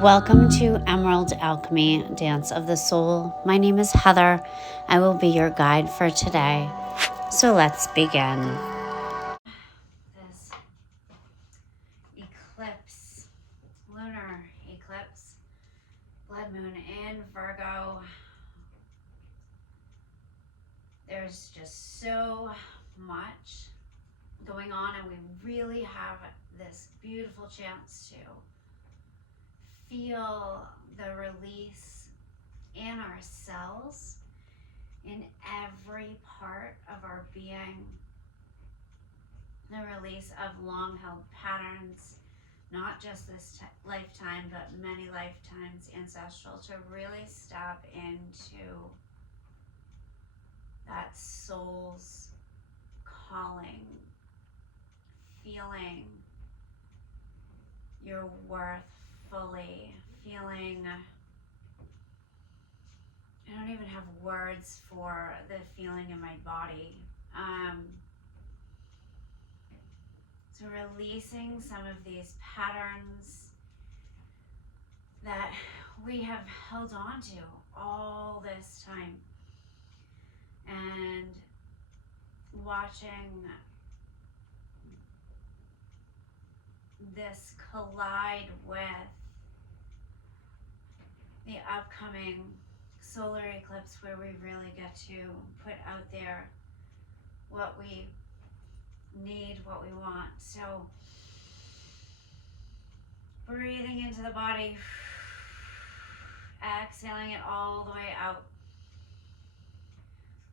Welcome to Emerald Alchemy Dance of the Soul. My name is Heather. I will be your guide for today. So let's begin. This eclipse, lunar eclipse, blood moon in Virgo. There's just so much going on, and we really have this beautiful chance to feel the release in our cells, in every part of our being, the release of long-held patterns, not just this lifetime, but many lifetimes ancestral, to really step into that soul's calling, feeling your worth fully, feeling, I don't even have words for the feeling in my body. So releasing some of these patterns that we have held on to all this time, and watching this collide with the upcoming solar eclipse, where we really get to put out there what we need, what we want. So breathing into the body, exhaling it all the way out,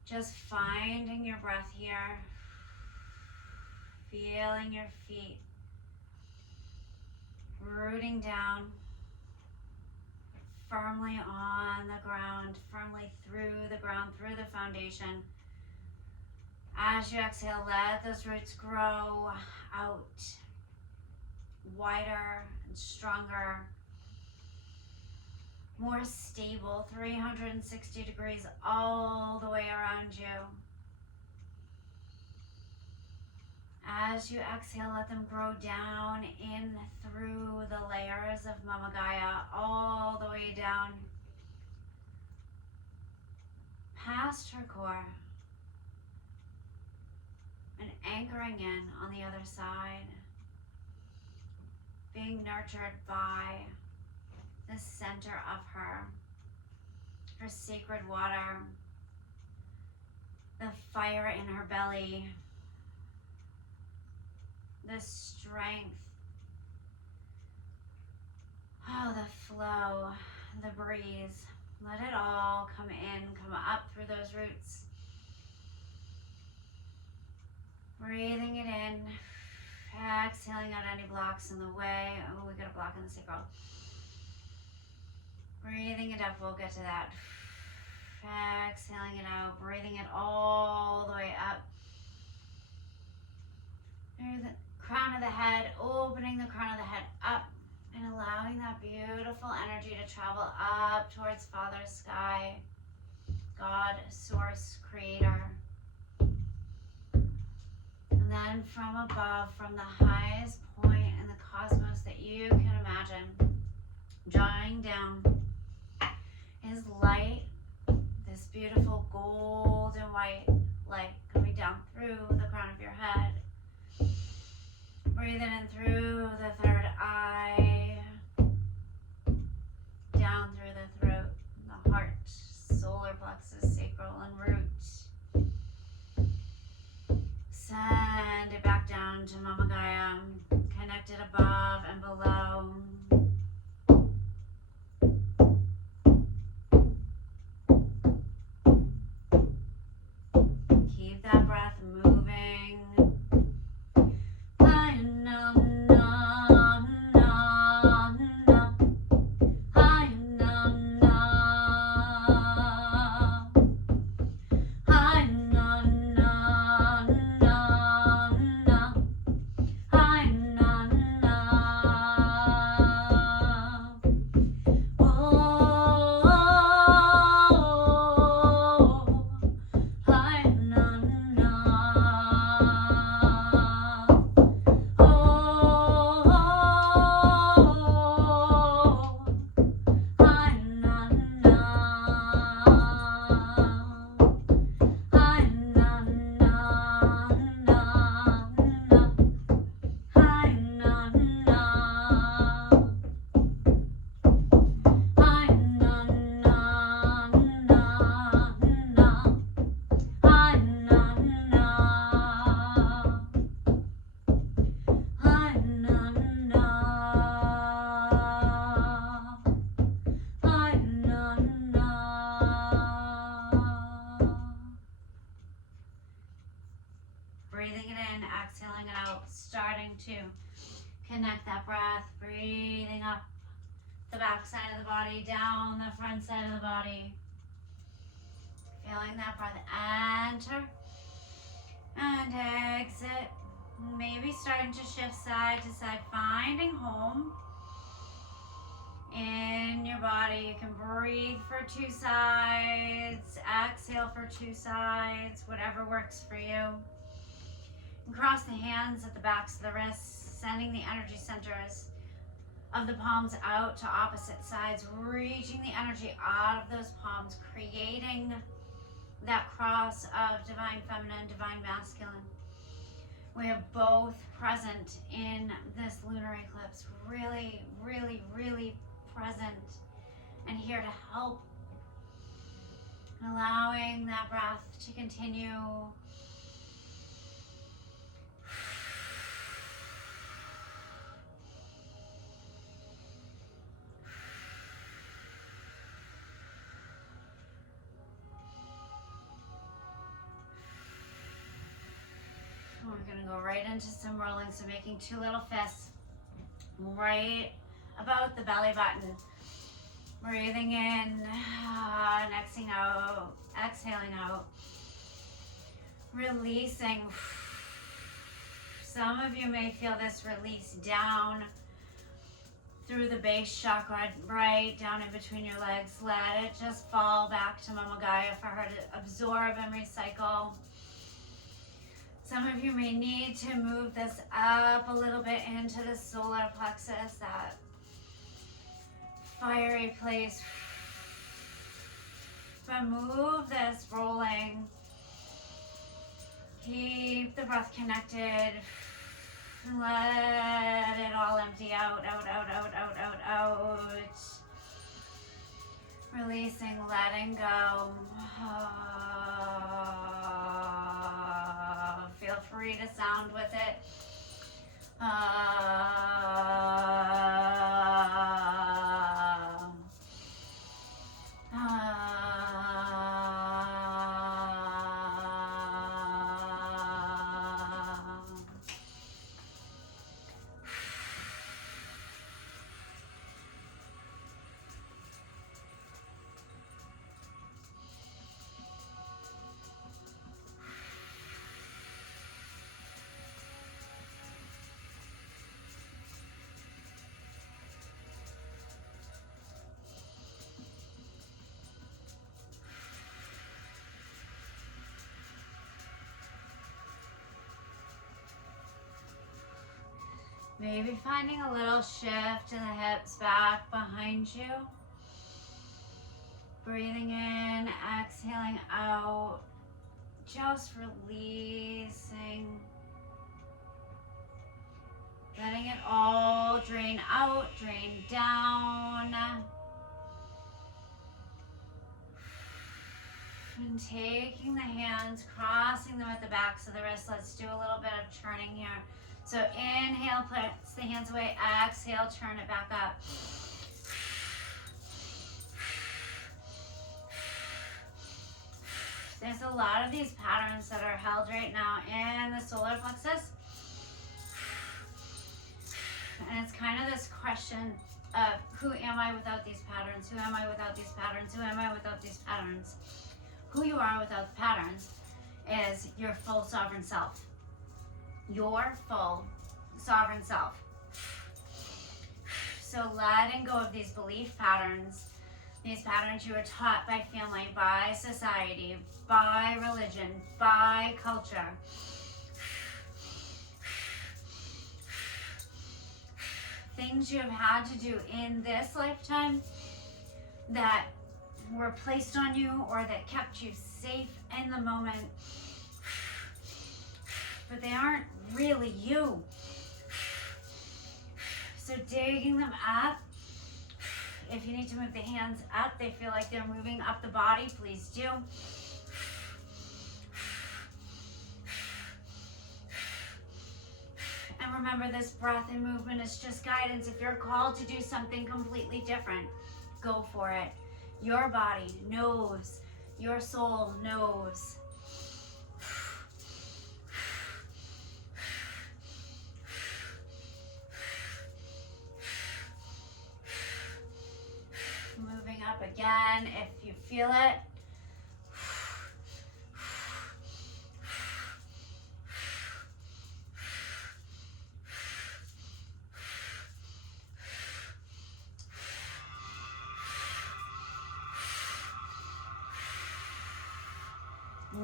just finding your breath here, feeling your feet rooting down firmly on the ground, firmly through the ground, through the foundation. As you exhale, let those roots grow out wider and stronger, more stable, 360 degrees all the way around you. As you exhale, let them grow down in through the layers of Mama Gaia, all the way down past her core, and anchoring in on the other side, being nurtured by the center of her sacred water, the fire in her belly, the strength, the flow, the breeze. Let it all come in, come up through those roots. Breathing it in, exhaling out any blocks in the way. Oh, we got a block in the sacral. Breathing it up, we'll get to that. Exhaling it out, breathing it all the way up through the crown of the head, opening the crown of the head up and allowing that beautiful energy to travel up towards Father Sky, God, Source, Creator. And then from above, from the highest point in the cosmos that you can imagine, drawing down is light, this beautiful golden white light coming down through the crown of your head. Breathing in through the third eye, down through the throat, the heart, solar plexus, sacral, and root. Send it back down to Mama Gaia, connected above and below. Keep that breath moving. Connect that breath, breathing up the back side of the body, down the front side of the body. Feeling that breath enter and exit. Maybe starting to shift side to side, finding home in your body. You can breathe for 2 sides, exhale for 2 sides, whatever works for you. And cross the hands at the backs of the wrists, sending the energy centers of the palms out to opposite sides, reaching the energy out of those palms, creating that cross of divine feminine, divine masculine. We have both present in this lunar eclipse, really, really, really present and here to help. Allowing that breath to continue. We're going to go right into some rolling, so making 2 little fists right about the belly button. Breathing in and exhaling out. Releasing. Some of you may feel this release down through the base chakra, right down in between your legs. Let it just fall back to Mama Gaia for her to absorb and recycle. Some of you may need to move this up a little bit into the solar plexus, that fiery place. But move this rolling. Keep the breath connected. Let it all empty out, out, out, out, out, out, out. Releasing, letting go. Feel free to sound with it. Maybe finding a little shift in the hips back behind you. Breathing in, exhaling out, just releasing. Letting it all drain out, drain down. And taking the hands, crossing them at the backs of the wrists. Let's do a little bit of turning here. So inhale, puts the hands away. Exhale, turn it back up. There's a lot of these patterns that are held right now in the solar plexus. And it's kind of this question of, who am I without these patterns? Who am I without these patterns? Who am I without these patterns? Who you are without the patterns is your full sovereign self. Your full sovereign self. So letting go of these belief patterns, these patterns you were taught by family, by society, by religion, by culture. Things you have had to do in this lifetime that were placed on you or that kept you safe in the moment, but they aren't really you. So digging them up. If you need to move the hands up, they feel like they're moving up the body, please do. And remember, this breath and movement is just guidance. If you're called to do something completely different, go for it. Your body knows. Your soul knows. again if you feel it.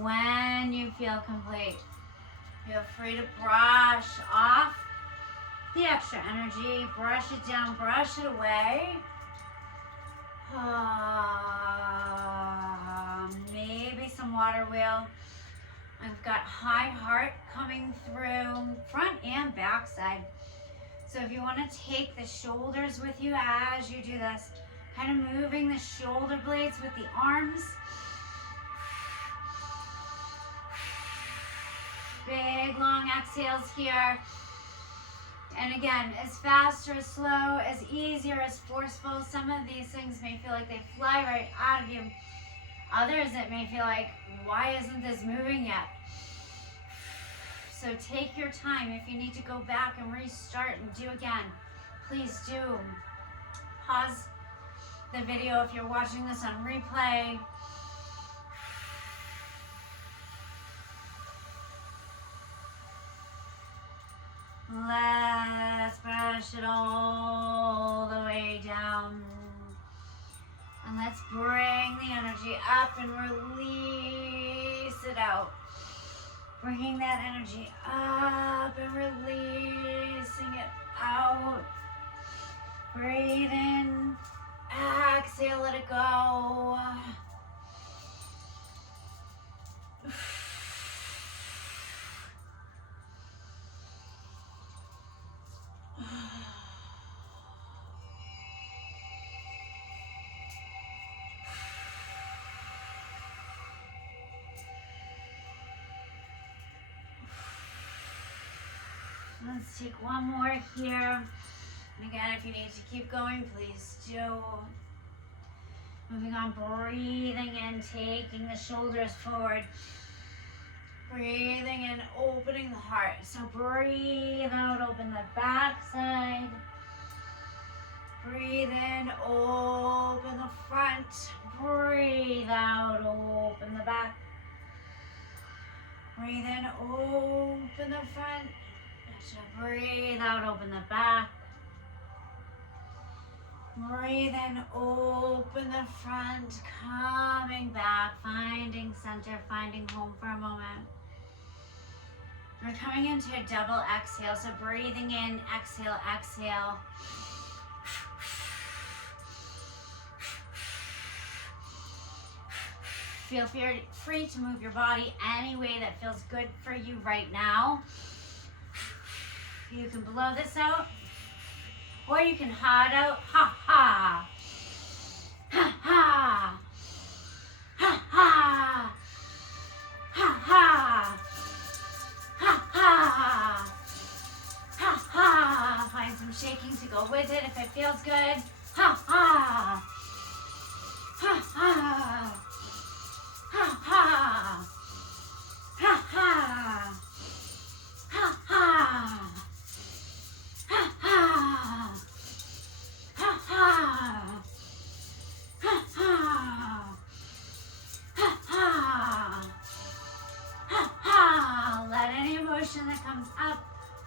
When you feel complete, feel free to brush off the extra energy, brush it down, brush it away. Maybe some water wheel. I've got high heart coming through front and back side. So if you want to take the shoulders with you as you do this, kind of moving the shoulder blades with the arms. Big long exhales here. And again, as fast or as slow, as easy or as forceful, some of these things may feel like they fly right out of you. Others, it may feel like, why isn't this moving yet? So take your time. If you need to go back and restart and do again, please do. Pause the video if you're watching this on replay. Let's brush it all the way down. And let's bring the energy up and release it out. Bringing that energy up and releasing it out. Breathe in. Exhale, let it go. Let's take one more here. And again, if you need to keep going, please do. Moving on, breathing in, taking the shoulders forward. Breathing in, opening the heart. So breathe out, open the back side. Breathe in, open the front. Breathe out, open the back. Breathe in, open the front. So breathe out, open the back. Breathe in, open the front, coming back, finding center, finding home for a moment. We're coming into a double exhale, so breathing in, exhale, exhale. Feel free to move your body any way that feels good for you right now. You can blow this out, or you can ha it out. Ha ha. Ha ha. Ha ha. Ha ha. Ha ha. Ha ha. Find some shaking to go with it if it feels good. Ha ha. Ha ha. Ha ha. Ha ha. Ha ha. Ha ha. Ha ha. Ha ha. Ha ha. Ha ha. Let any emotion that comes up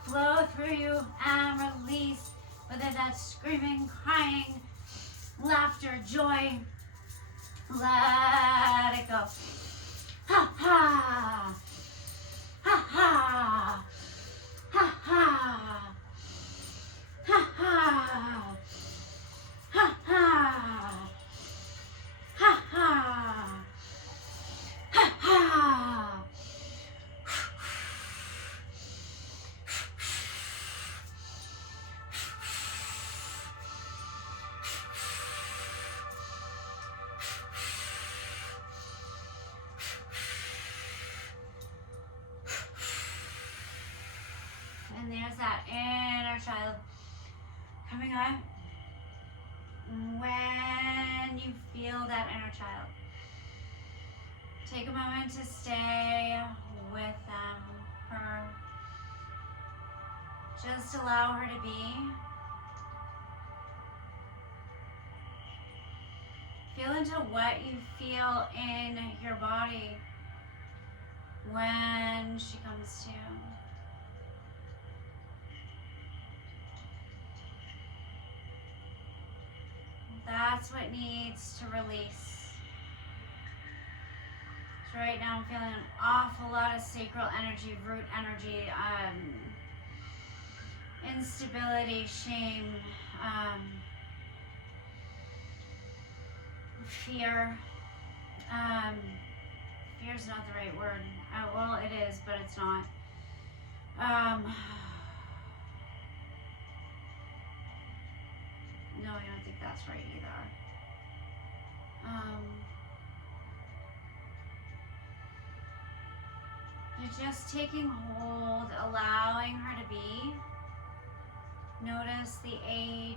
flow through you and release, whether that's screaming, crying, laughter, joy. Let it go. Ha ha. Ha ha. Ha ha. Ha ha. Ha ha. Ha ha. Ha ha. And there's that inner child coming on. When you feel that inner child, take a moment to stay with them, her. Just allow her to be. Feel into what you feel in your body when she comes to. That's what needs to release. So right now I'm feeling an awful lot of sacral energy, root energy, instability, shame, fear. Fear's not the right word. Well, it is, but it's not. No, I don't think that's right either. You're just taking hold, allowing her to be. Notice the age.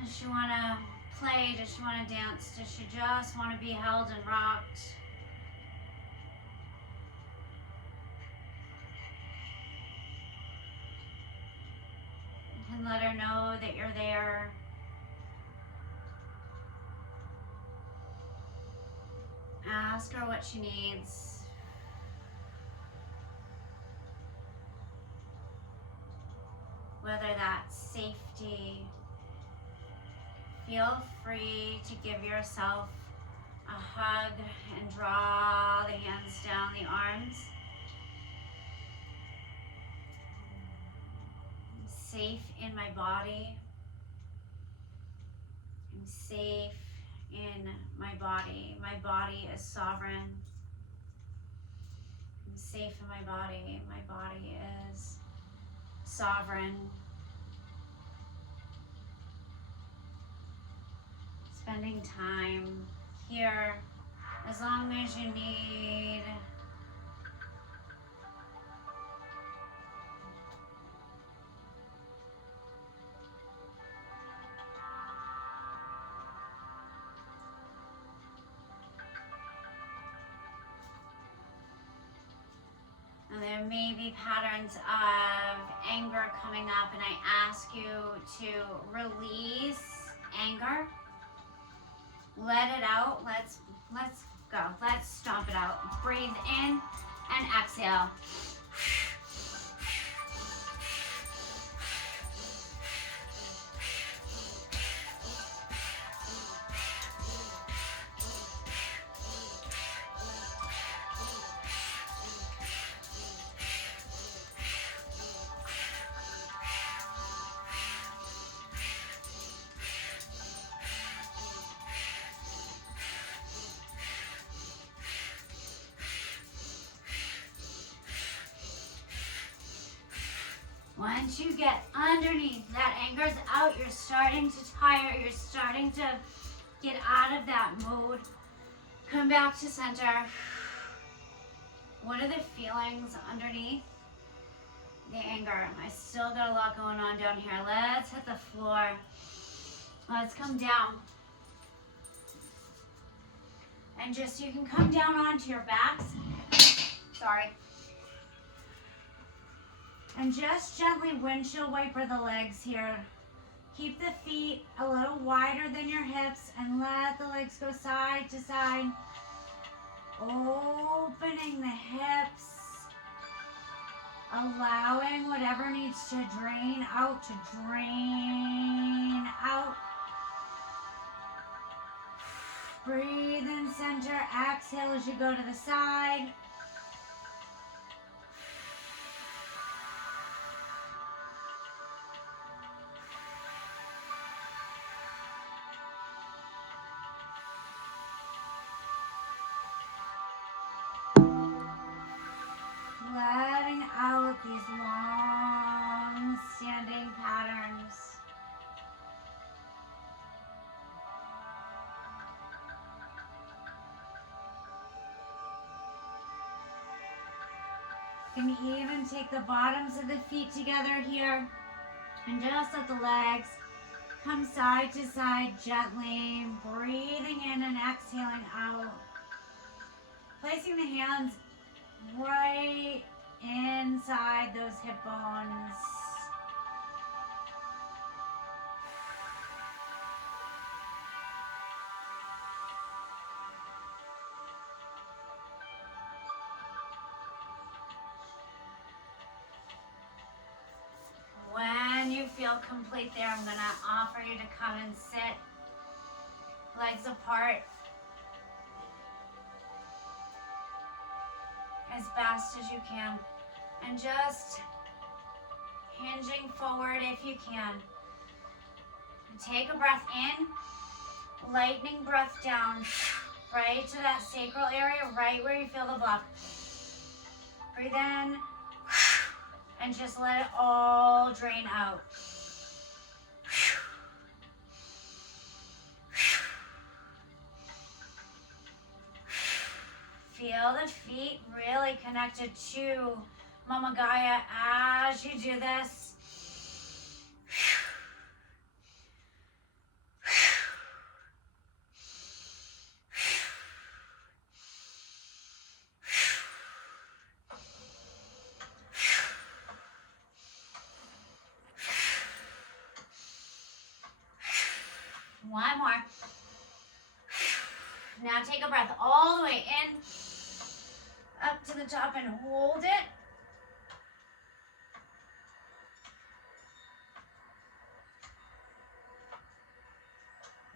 Does she want to play? Does she want to dance? Does she just want to be held and rocked? And let her know that you're there. Ask her what she needs. Whether that's safety. Feel free to give yourself a hug and draw the hands down the arms. I'm safe in my body. I'm safe in my body. My body is sovereign. I'm safe in my body. My body is sovereign. Spending time here as long as you need. And there may be patterns of anger coming up, and I ask you to release anger. Let it out. Let's go. Let's stomp it out. Breathe in and exhale. Once you get underneath, that anger's out, you're starting to tire, you're starting to get out of that mode. Come back to center. What are the feelings underneath? The anger. I still got a lot going on down here. Let's hit the floor. Let's come down. And just, you can come down onto your backs. Sorry. And just gently windshield wiper the legs here. Keep the feet a little wider than your hips and let the legs go side to side. Opening the hips. Allowing whatever needs to drain out to drain out. Breathe in center. Exhale as you go to the side. Letting out these long standing patterns. You can even take the bottoms of the feet together here and just let the legs come side to side gently, breathing in and exhaling out. Placing the hands right inside those hip bones. feel complete there, I'm going to offer you to come and sit, legs apart, as best as you can, and just hinging forward if you can. Take a breath in, lightning breath down, right to that sacral area, right where you feel the block. Breathe in, and just let it all drain out. Feel the feet really connected to Mama Gaia as you do this. One more. Now take a breath all the way in, up to the top, and hold it.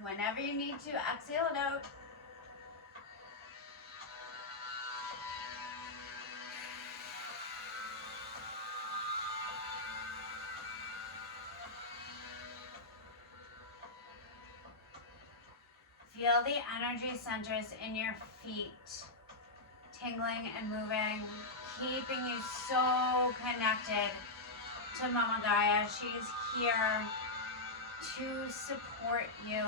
Whenever you need to, exhale it out. Feel the energy centers in your feet tingling and moving, keeping you so connected to Mama Gaia. She's here to support you.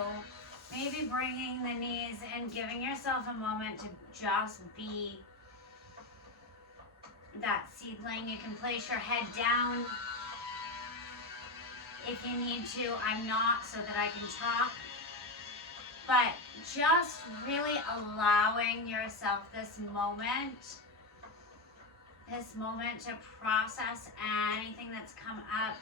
Maybe bringing the knees and giving yourself a moment to just be that seedling. You can place your head down if you need to. I'm not, so that I can talk. But just really allowing yourself this moment to process anything that's come up.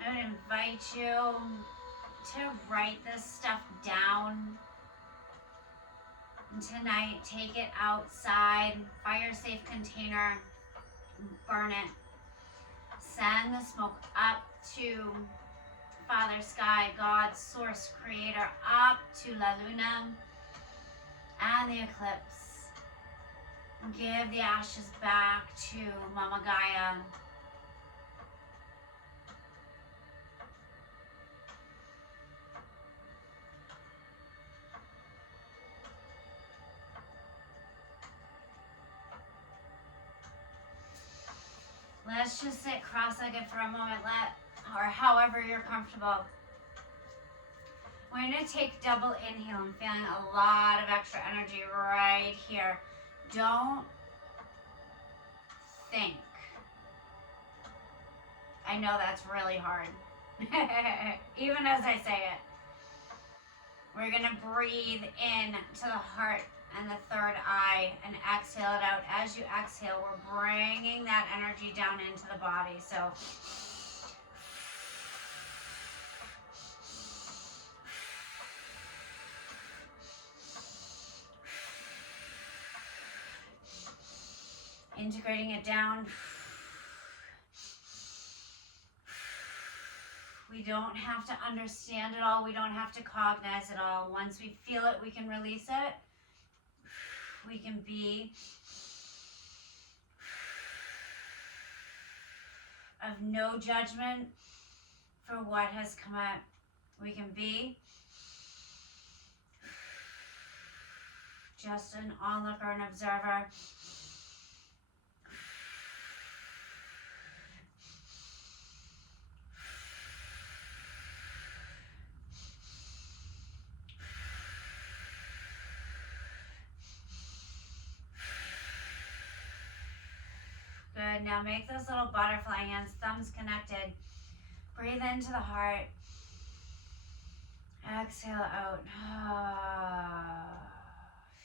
I would invite you to write this stuff down. And tonight, take it outside, fire safe container, burn it. Send the smoke up to Father Sky, God, Source, Creator, up to La Luna and the Eclipse. Give the ashes back to Mama Gaia. Let's just sit cross-legged for a moment, or however you're comfortable. We're going to take double inhale. I'm feeling a lot of extra energy right here. Don't think. I know that's really hard, even as I say it. We're going to breathe in to the heart and the third eye and exhale it out. As you exhale, we're bringing that energy down into the body. So integrating it down. We don't have to understand it all. We don't have to cognize it all. Once we feel it, we can release it. We can be of no judgment for what has come up. We can be just an onlooker, an observer. Good. Now make those little butterfly hands, thumbs connected. Breathe into the heart. Exhale out.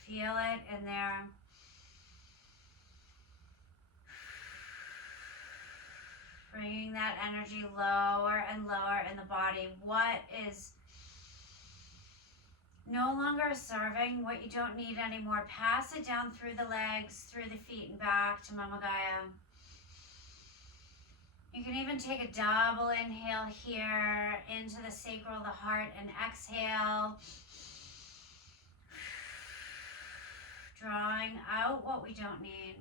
Feel it in there. Bringing bringing that energy lower and lower in the body. What is no longer serving, what you don't need anymore, pass it down through the legs, through the feet and back to Mama Gaia. You can even take a double inhale here into the sacral, the heart, and exhale. Drawing out what we don't need.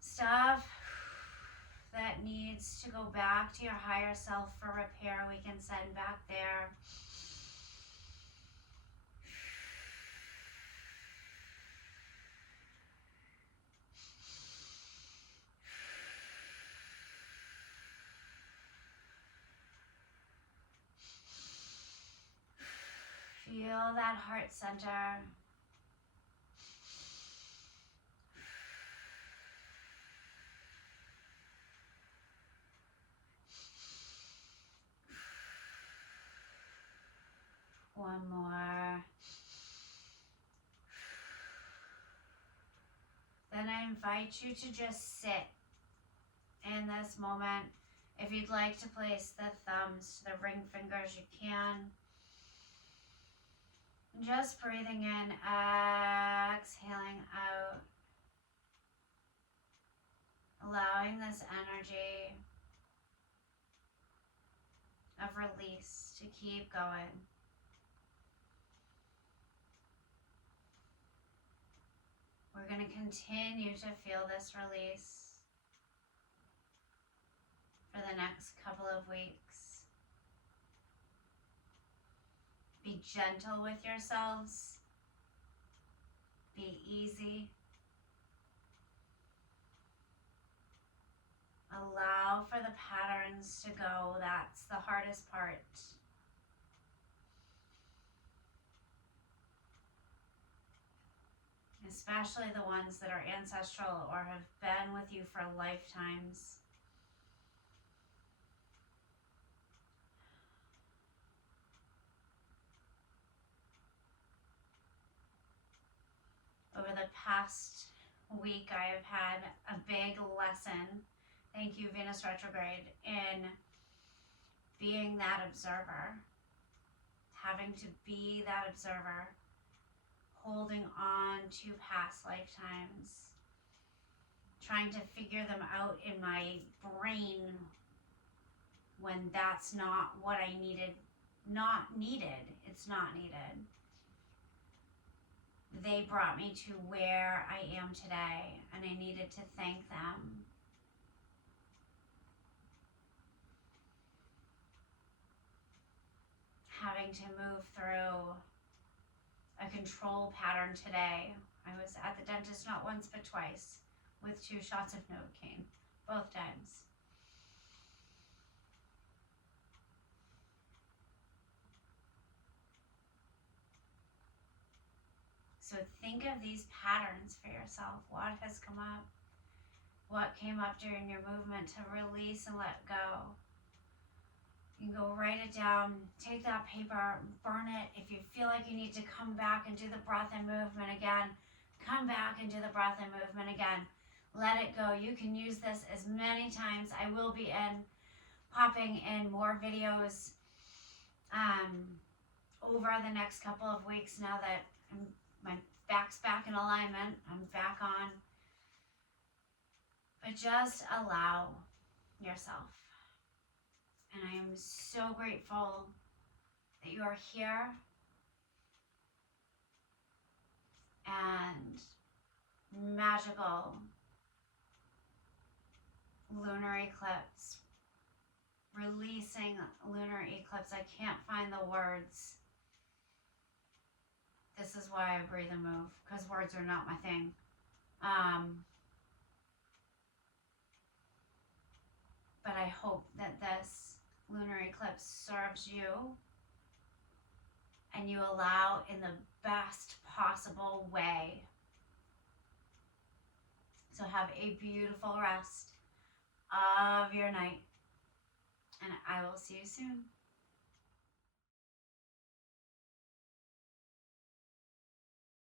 Stuff that needs to go back to your higher self for repair, we can send back there. Feel that heart center. One more. Then I invite you to just sit in this moment. If you'd like to place the thumbs to the ring fingers, you can. Just breathing in, exhaling out. Allowing this energy of release to keep going. We're going to continue to feel this release for the next couple of weeks. Be gentle with yourselves. Be easy. Allow for the patterns to go. That's the hardest part. Especially the ones that are ancestral or have been with you for lifetimes. Over the past week, I have had a big lesson, thank you Venus retrograde, in being that observer, having to be that observer, holding on to past lifetimes, trying to figure them out in my brain when that's not what I needed. It's not needed. They brought me to where I am today, and I needed to thank them. Having to move through a control pattern today. I was at the dentist not once but twice with 2 shots of Novocaine, both times. So think of these patterns for yourself. What has come up? What came up during your movement to release and let go? You can go write it down, take that paper, burn it. If you feel like you need to come back and do the breath and movement again, come back and do the breath and movement again. Let it go. You can use this as many times. I will be popping in more videos over the next couple of weeks now that my back's back in alignment. I'm back on. But just allow yourself. And I am so grateful that you are here. And magical lunar eclipse. Releasing lunar eclipse. I can't find the words. This is why I breathe and move, because words are not my thing. But I hope that this lunar eclipse serves you and you allow in the best possible way. So have a beautiful rest of your night, and I will see you soon.